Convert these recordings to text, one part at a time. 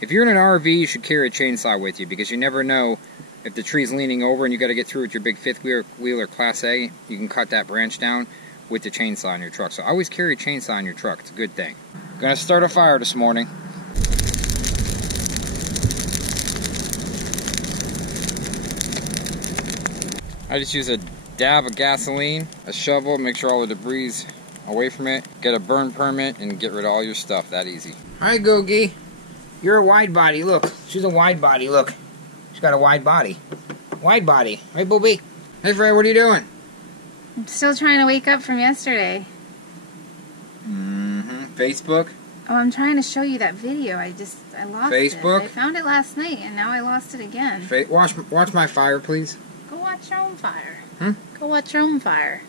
If you're in an RV, you should carry a chainsaw with you because you never know if the tree's leaning over and you got to get through with your big fifth wheel or Class A. You can cut that branch down with the chainsaw in your truck. So always carry a chainsaw in your truck. It's a good thing. Gonna start a fire this morning. I just use a dab of gasoline, a shovel, make sure all the debris away from it, get a burn permit, and get rid of all your stuff. That easy. Alright, Googie. You're a wide body. Look. She's a wide body. Look. She's got a wide body. Wide body. Right, Booby? Hey, Fred, what are you doing? I'm still trying to wake up from yesterday. Facebook? Oh, I'm trying to show you that video. I lost Facebook? it. I found it last night, and now I lost it again. Watch my fire, please. Go watch your own fire. Hmm? Go watch your own fire.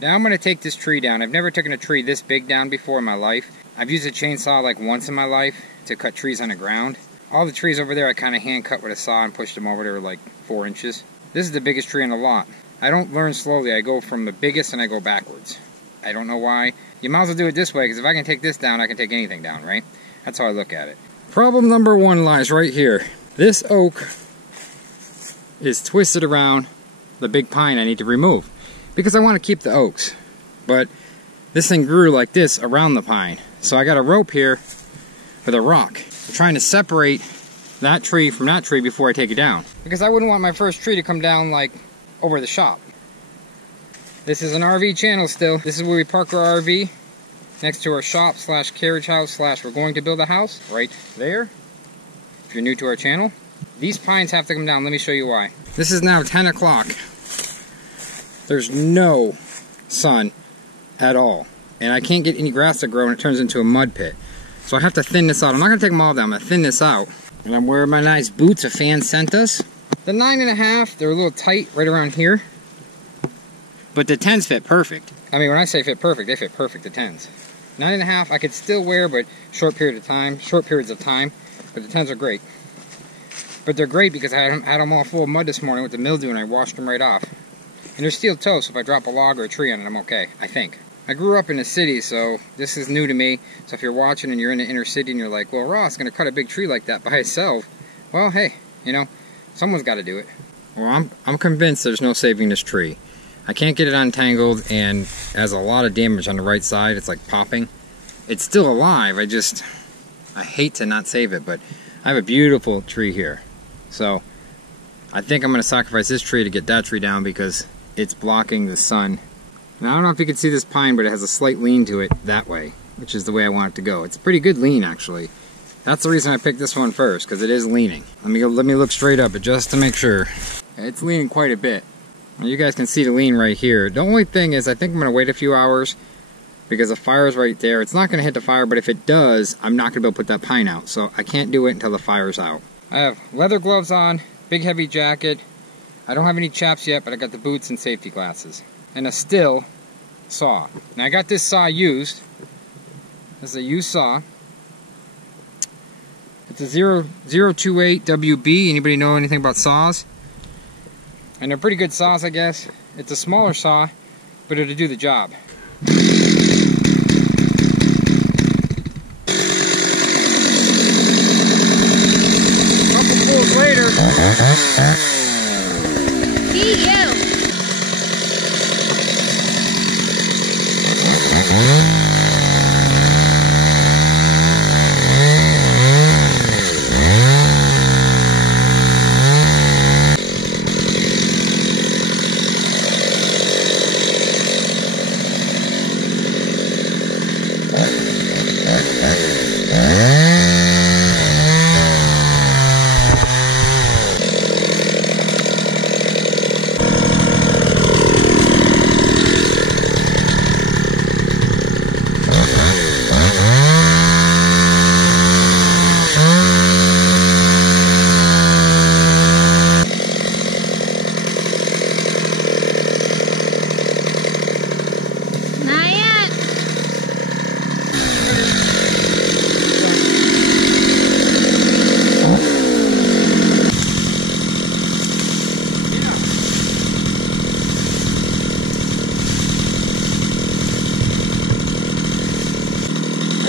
Now I'm going to take this tree down. I've never taken a tree this big down before in my life. I've used a chainsaw like once in my life to cut trees on the ground. All the trees over there I kind of hand cut with a saw and pushed them over there like 4 inches. This is the biggest tree in the lot. I don't learn slowly. I go from the biggest and I go backwards. I don't know why. You might as well do it this way, because if I can take this down, I can take anything down, right? That's how I look at it. Problem number one lies right here. This oak is twisted around the big pine I need to remove, because I want to keep the oaks. But this thing grew like this around the pine. So I got a rope here with a rock. I'm trying to separate that tree from that tree before I take it down, because I wouldn't want my first tree to come down like over the shop. This is an RV channel still. This is where we park our RV next to our shop slash carriage house slash we're going to build a house right there. If you're new to our channel, these pines have to come down. Let me show you why. This is now 10 o'clock. There's no sun at all, and I can't get any grass to grow, and it turns into a mud pit. So I have to thin this out. I'm not gonna take them all down. I'm gonna thin this out, and I'm wearing my nice boots a fan sent us. The 9.5, they're a little tight right around here. But the 10s fit perfect. I mean, when I say fit perfect, they fit perfect, the 10s. 9.5 I could still wear, but short periods of time. But the 10s are great. But they're great because I had them all full of mud this morning with the mildew, and I washed them right off. And they're steel toe, so if I drop a log or a tree on it, I'm okay, I think. I grew up in the city, so this is new to me. So if you're watching and you're in the inner city and you're like, well, Ross gonna cut a big tree like that by himself. Well, hey, you know, someone's got to do it. Well, I'm convinced there's no saving this tree. I can't get it untangled, and it has a lot of damage on the right side. It's like popping. It's still alive. I hate to not save it, but I have a beautiful tree here. So I think I'm going to sacrifice this tree to get that tree down because it's blocking the sun. Now I don't know if you can see this pine, but it has a slight lean to it that way, which is the way I want it to go. It's a pretty good lean, actually. That's the reason I picked this one first, because it is leaning. Let me look straight up it just to make sure. It's leaning quite a bit. You guys can see the lean right here. The only thing is I think I'm going to wait a few hours because the fire's right there. It's not going to hit the fire, but if it does, I'm not going to be able to put that pine out. So I can't do it until the fire's out. I have leather gloves on, big heavy jacket. I don't have any chaps yet, but I got the boots and safety glasses. And a still saw. Now I got this saw used. This is a used saw. It's a 028 WB. Anybody know anything about saws? And they're pretty good saws, I guess. It's a smaller saw, but it'll do the job. A couple pulls later. See you.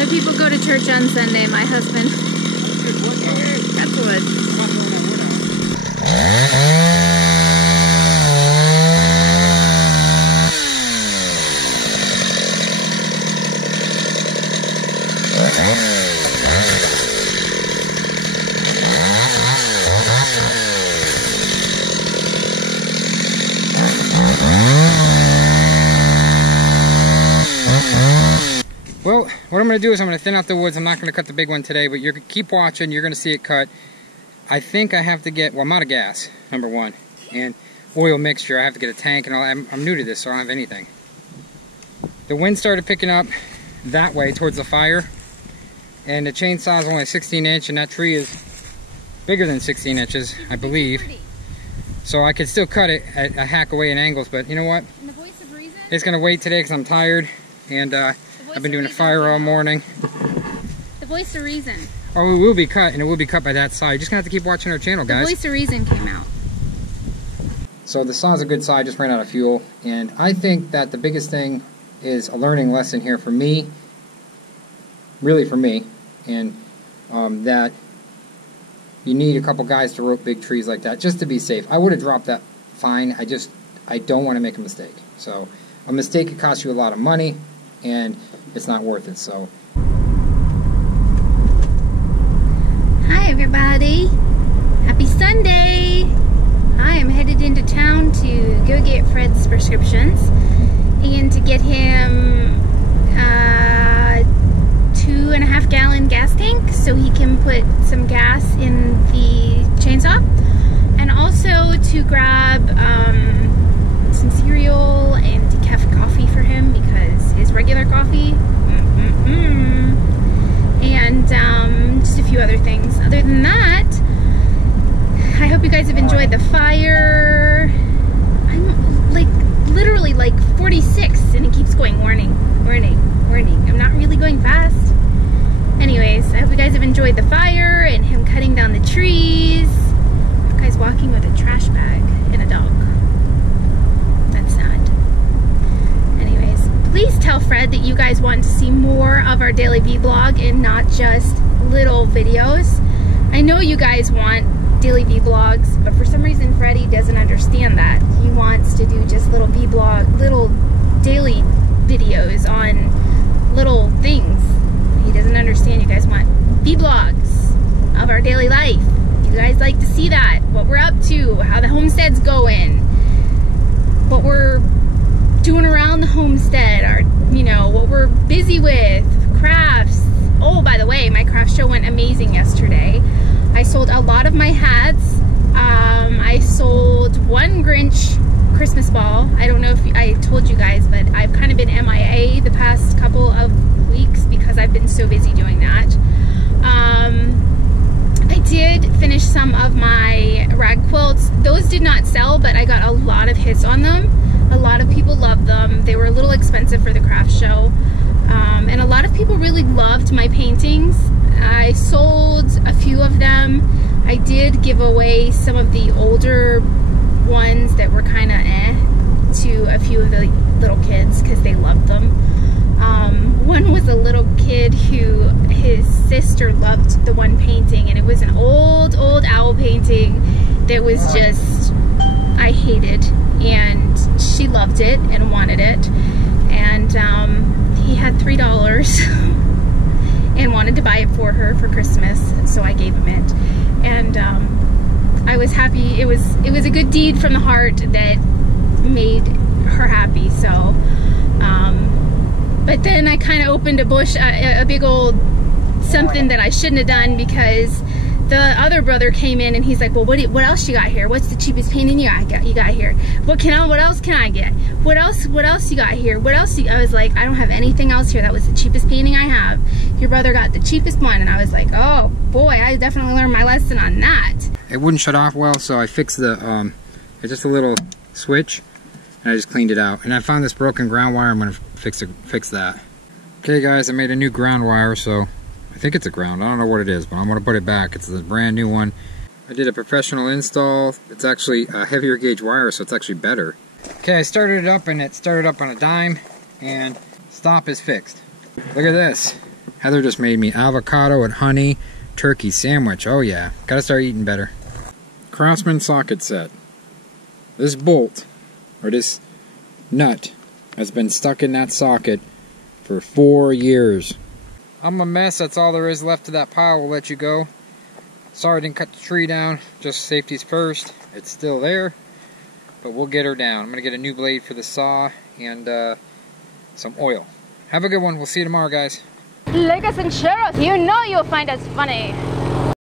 People go to church on Sunday, my husband good wood though. That's wood. It's fun throwing that wood out. Well, what I'm going to do is I'm going to thin out the woods. I'm not going to cut the big one today, but you're going to keep watching. You're going to see it cut. I think I have to get, well, I'm out of gas, number one, and oil mixture. I have to get a tank and all that. I'm new to this, so I don't have anything. The wind started picking up that way towards the fire, and the chainsaw is only 16 inch, and that tree is bigger than 16 inches, I believe. So I could still cut it at a hack away in angles, but you know what? In the voice of reason? It's going to wait today because I'm tired, and I've been doing a fire all morning. The voice of reason. Oh, it will be cut, and it will be cut by that side. You're just going to have to keep watching our channel, guys. The voice of reason came out. So the saw's a good saw. I just ran out of fuel, and I think that the biggest thing is a learning lesson here for me, really for me, and that you need a couple guys to rope big trees like that just to be safe. I would have dropped that fine. I don't want to make a mistake. So a mistake could cost you a lot of money, and it's not worth it. So Hi everybody. Happy Sunday. I am headed into town to go get Fred's prescriptions and to get him a 2.5 gallon gas tank so he can put some gas in the chainsaw, and also to grab some cereal and decaf coffee for him because his regular coffee and just a few other things. Other than that, I hope you guys have enjoyed the fire. I'm like literally like 46 and it keeps going warning, warning, warning. I'm not really going fast. Anyways, I hope you guys have enjoyed the fire and him cutting down the trees. The guy's walking with a trash bag and a dog. That's sad. Anyways, please tell Fred that you guys want to see more of our daily vlog and not just little videos. I know you guys want daily vlogs, but for some reason Freddie doesn't understand that. He wants to do just little vlog, little daily videos on little things. He doesn't understand you guys want vlogs of our daily life. You guys like to see that, what we're up to, how the homestead's going, what we're doing around the homestead, our, you know, what we're busy with, crafts. Oh, by the way, my craft show went amazing yesterday. I sold a lot of my hats. I sold one Grinch Christmas ball. I don't know if I told you guys, but I've kind of been MIA the past couple of weeks because I've been so busy doing that. I did finish some of my rag quilts. Those did not sell, but I got a lot of hits on them. A lot of people loved them. They were a little expensive for the craft show. And a lot of people really loved my paintings. I sold a few of them. I did give away some of the older ones that were kind of to a few of the little kids because they loved them. One was a little kid who his sister loved the one painting, and it was an old owl painting that was just, I hated, and she loved it and wanted it, and he had $3 and wanted to buy it for her for Christmas, so I gave him it, and I was happy. It was a good deed from the heart that made her happy. So but then I kind of opened a big old something that I shouldn't have done, because the other brother came in and he's like, well, what else you got here? What's the cheapest painting you got here? What else can I get? What else you got here? I was like, I don't have anything else here. That was the cheapest painting I have. Your brother got the cheapest one. And I was like, oh boy, I definitely learned my lesson on that. It wouldn't shut off well, so I fixed the it's just a little switch, and I just cleaned it out. And I found this broken ground wire. I'm gonna fix that. Okay guys, I made a new ground wire, so I think it's a ground. I don't know what it is, but I'm going to put it back. It's a brand new one. I did a professional install. It's actually a heavier gauge wire, so it's actually better. Okay, I started it up, and it started up on a dime, and stop is fixed. Look at this. Heather just made me avocado and honey turkey sandwich. Oh yeah, gotta start eating better. Craftsman socket set. This bolt, or this nut, has been stuck in that socket for 4 years. I'm a mess, that's all there is left of that pile. We'll let you go. Sorry I didn't cut the tree down, just safety's first. It's still there, but we'll get her down. I'm gonna get a new blade for the saw and some oil. Have a good one. We'll see you tomorrow, guys. Like us and share us. You know you'll find us funny.